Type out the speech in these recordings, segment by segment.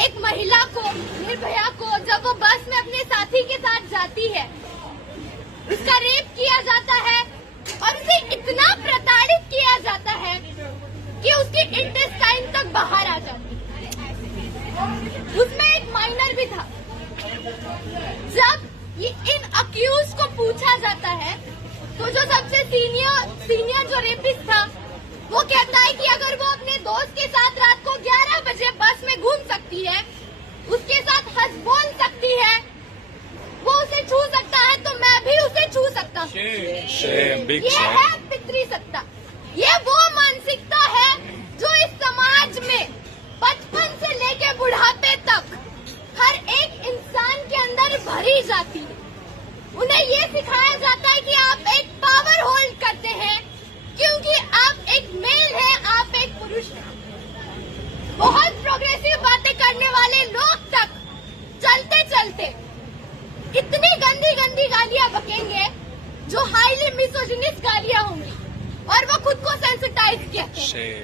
एक महिला को, निर्भया को, जब वो बस में अपने साथी के साथ जाती है, उसका रेप किया जाता है और उसे इतना प्रताड़ित किया जाता है कि उसकी इंटेस्टाइन तक बाहर आ जाती है। उसमें एक माइनर भी था। जब ये इन अक्यूज को पूछा जाता है तो जो सबसे सीनियर जो रेपिस्ट था वो कहता है कि अगर वो अपने दोस्त के साथ रात को 11 बजे बस में घूम सकती है, उसके साथ हंस बोल सकती है, वो उसे छू सकता है, तो मैं भी उसे छू सकता हूँ। ये है पितृसत्ता। ये वो मानसिकता है जो इस समाज में बचपन से लेके बुढ़ापे तक हर एक इंसान के अंदर भरी जाती है। उन्हें ये सिखाया जाता है कि आप एक पावर होल्ड करते हैं क्योंकि आप एक मेल हैं, आप एक पुरुष हैं। बहुत प्रोग्रेसिव बातें करने वाले लोग तक चलते चलते इतनी गंदी गंदी गालियां बकेंगे जो हाईली मिसोजिनिस्ट गालियां होंगी और वो खुद को सेंसिटाइज कहते हैं।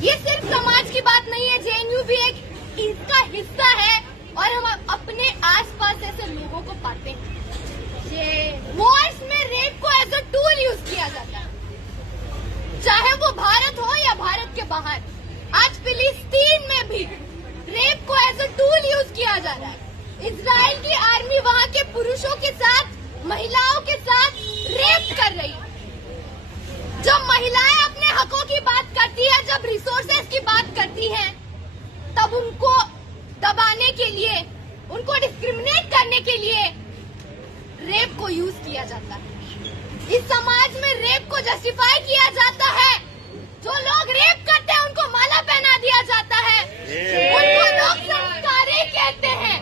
ये सिर्फ समाज की बात नहीं है, जेएनयू भी एक इसका हिस्सा है और हम अपने आसपास ऐसे लोगों को पाते हैं। वॉर्स में रेप को एज अ टूल यूज किया जाता है, चाहे वो भारत हो या भारत के बाहर। आज फिलिस्तीन में भी रेप को एज अ टूल यूज किया जा रहा है। इजराइल की आर्मी वहाँ के पुरुषों के साथ, महिलाओं के साथ रेप कर रही है। जब महिलाएं अपने हकों की बात करती है, जब रिसोर्सेज की बात करती हैं, तब उनको दबाने के लिए, उनको डिस्क्रिमिनेट करने के लिए रेप को यूज किया जाता है। इस समाज में रेप को जस्टिफाई किया जाता है। जो लोग रेप करते हैं उनको माला पहना दिया जाता है, उनको लोग संस्कारी कहते हैं।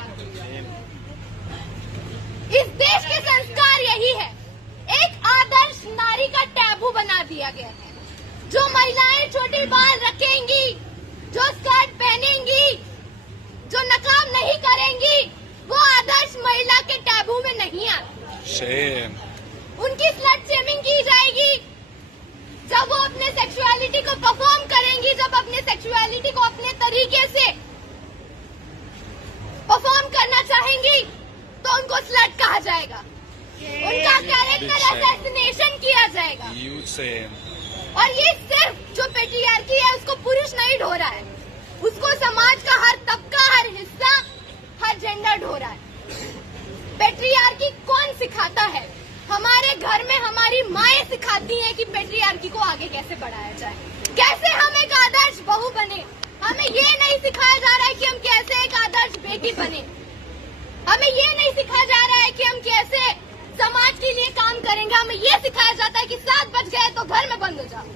इस देश के संस्कार यही है। एक आदर्श नारी का टैबू बना दिया गया है। जो महिलाएं छोटी बाल रखेंगी, जो स्कर्ट पहनेंगी, जो नकाब नहीं करेंगी, वो आदर्श महिला के टैबू में नहीं आती। उनकी स्लट शेमिंग की जाएगी। जब वो अपने सेक्सुअलिटी को परफॉर्म करेंगी, जब अपने सेक्सुअलिटी को अपने तरीके से परफॉर्म करना चाहेंगी, तो उनको स्लट कहा जाएगा। उनका कैरेक्टर असैसिनेशन किया जाएगा। और ये सिर्फ जो पेट्रियार्की है उसको पुरुष नहीं ढो रहा है, उसको समाज का हर तबका, हर हिस्सा, हर जेंडर ढो रहा है। पेट्रियार्की कौन सिखाता है? हमारे घर में हमारी माएं सिखाती हैं कि पेट्रियार्की को आगे कैसे बढ़ाया जाए, कैसे हम एक आदर्श बहू बने। हमें ये नहीं सिखाया जा रहा है कि हम कैसे एक आदर्श बेटी बने। हमें ये नहीं सिखाया जा रहा है कि हम कैसे समाज के लिए काम करेंगे। हमें ये सिखाया जाता है कि 7 बज गए तो घर में बंद हो जाओ।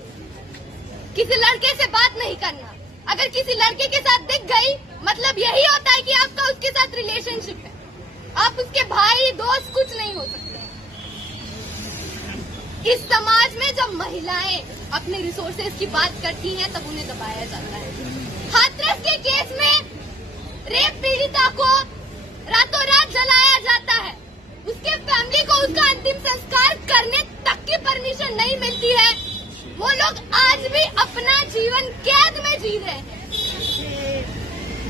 किसी लड़के से बात नहीं करना। अगर किसी लड़के के साथ दिख गई, मतलब यही होता है कि आपका उसके साथ रिलेशनशिप है। आप उसके भाई, दोस्त कुछ नहीं हो सकते। इस समाज में जब महिलाएं अपने रिसोर्सेज की बात करती हैं, तब उन्हें दबाया जाता है। हाथरस के केस में रेप पीड़िता को रातों रात जलाया जाता है। उसके फैमिली को उसका अंतिम संस्कार करने तक की परमिशन नहीं मिलती है। वो लोग आज भी अपना जीवन कैद में जी रहे हैं।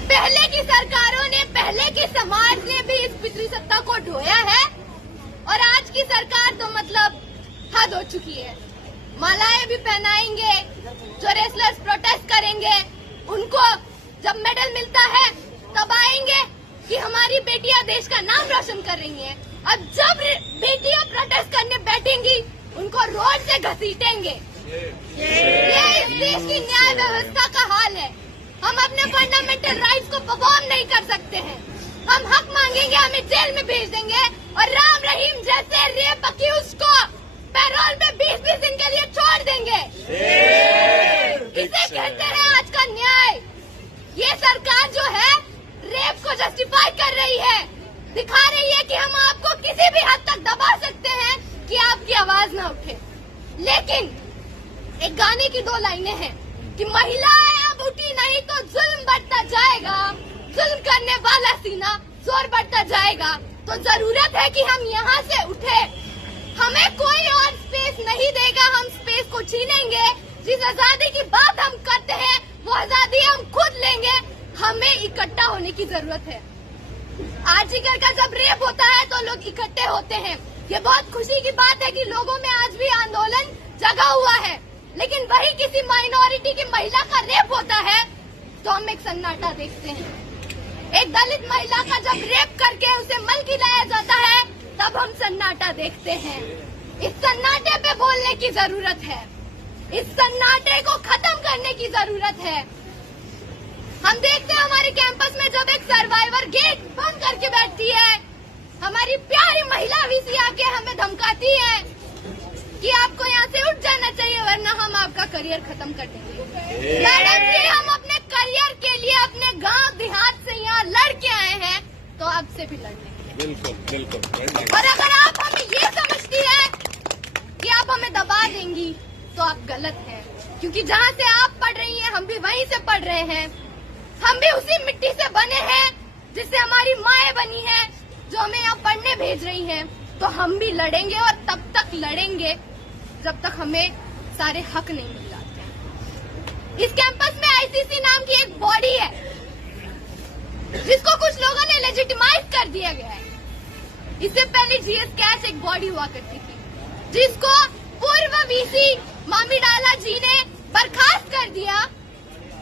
पहले की सरकारों ने, पहले के समाज ने भी इस पितृसत्ता को ढोया है और आज की सरकार तो मतलब हद हो चुकी है। मालाएं भी पहनाएंगे, जो रेसलर्स प्रोटेस्ट करेंगे, उनको जब मेडल मिलता है तब आएंगे कि हमारी बेटियां देश का नाम रोशन कर रही हैं। अब जब बेटियां प्रोटेस्ट करने बैठेंगी, उनको रोड से घसीटेंगे। ये इस देश की न्याय व्यवस्था का हाल है। हम अपने फंडामेंटल राइट्स को परफॉर्म नहीं कर सकते हैं। हम हक मांगेंगे, हमें जेल में भेज देंगे और राम रहीम जैसे रेप अक्यूज को पैरोल पे 20-20 दिन के लिए छोड़ देंगे। इसे कहते हैं आज का न्याय। ये सरकार जो है रेप को जस्टिफाई कर रही है, दिखा रही है कि हम आपको किसी भी हद तक दबा सकते हैं कि आपकी आवाज न उठे। लेकिन एक गाने की 2 लाइनें हैं कि महिलाएं अब उठी नहीं तो जुल्म बढ़ता जाएगा, जुल्म करने वाला सीना जोर बढ़ता जाएगा। तो जरूरत है कि हम यहाँ से उठे। हमें कोई और स्पेस नहीं देगा, हम स्पेस को छीनेंगे। जिस आजादी की बात हम करते हैं वो आजादी हम खुद लेंगे। हमें इकट्ठा होने की जरूरत है। आर्जिकर का जब रेप होता है तो लोग इकट्ठे होते हैं। ये बहुत खुशी की बात है कि लोगों में आज भी आंदोलन जगा हुआ है, लेकिन वही किसी माइनॉरिटी की महिला का रेप होता है तो हम एक सन्नाटा देखते हैं। एक दलित महिला का जब रेप करके उसे मल खिलाया जाता है तब हम सन्नाटा देखते हैं। इस सन्नाटे पे बोलने की जरूरत है, इस सन्नाटे को खत्म करने की जरूरत है। हम देखते हैं हमारे कैंपस में जब एक सर्वाइवर गेट बंद करके बैठती है, हमारी प्यारी महिला वीसी आके हमें धमकाती है कि आपको यहाँ से उठ जाना चाहिए वरना हम आपका करियर खत्म कर देंगे। मैडम जी, हम अपने करियर के लिए अपने गांव देहात से यहाँ लड़ के आए हैं तो आपसे भी लड़ लेंगे। बिल्कुल बिल्कुल। और अगर आप हमें ये समझती है कि आप हमें दबा देंगी तो आप गलत हैं, क्योंकि जहाँ से आप पढ़ रही हैं हम भी वहीं से पढ़ रहे हैं। हम भी उसी मिट्टी से बने हैं जिससे हमारी माएं बनी हैं, जो हमें यहाँ पढ़ने भेज रही हैं। तो हम भी लड़ेंगे और तब तक लड़ेंगे जब तक हमें सारे हक नहीं मिल जाते। इस कैंपस में आईसीसी नाम की एक बॉडी है जिसको कुछ लोगों ने लेजिटिमाइज कर दिया गया है। इससे पहले जीएस कैश एक बॉडी हुआ करती थी जिसको पूर्व वीसी मामी डाला जी ने बर्खास्त कर दिया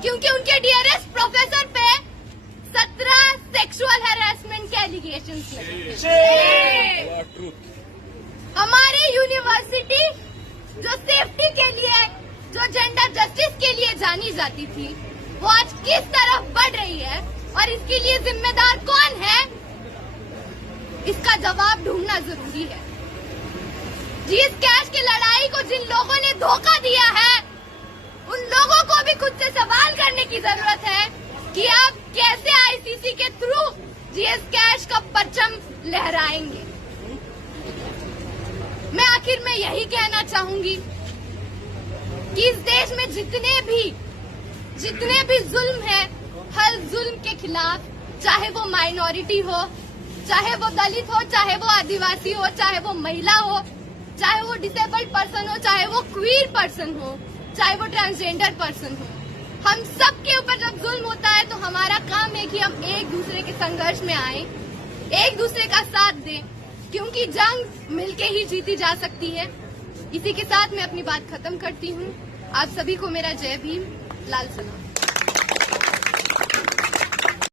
क्योंकि उनके डीआरएस प्रोफेसर पे 17 सेक्सुअल हैरेसमेंट के एलिगेशंस लगे। हमारी यूनिवर्सिटी जो सेफ्टी के लिए, जो जेंडर जस्टिस के लिए जानी जाती थी, वो आज किस तरफ बढ़ रही है और इसके लिए जिम्मेदार कौन है, इसका जवाब ढूंढना जरूरी है। जीएस कैश की लड़ाई को जिन लोगों ने धोखा दिया है उन लोगों को भी खुद से सवाल करने की जरूरत है कि आप कैसे आईसीसी के थ्रू जीएस कैश का परचम लहराएंगे। मैं आखिर में यही कहना चाहूंगी कि इस देश में जितने भी जुल्म है, हर जुल्म के खिलाफ, चाहे वो माइनॉरिटी हो, चाहे वो दलित हो, चाहे वो आदिवासी हो, चाहे वो महिला हो, चाहे वो डिसेबल्ड पर्सन हो, चाहे वो क्वीर पर्सन हो, चाहे वो ट्रांसजेंडर पर्सन हो, हम सब के ऊपर जब जुल्म होता है तो हमारा काम है कि हम एक दूसरे के संघर्ष में आए, एक दूसरे का साथ दें, क्योंकि जंग मिलके ही जीती जा सकती है। इसी के साथ मैं अपनी बात खत्म करती हूँ। आप सभी को मेरा जय भीम, लाल सलाम।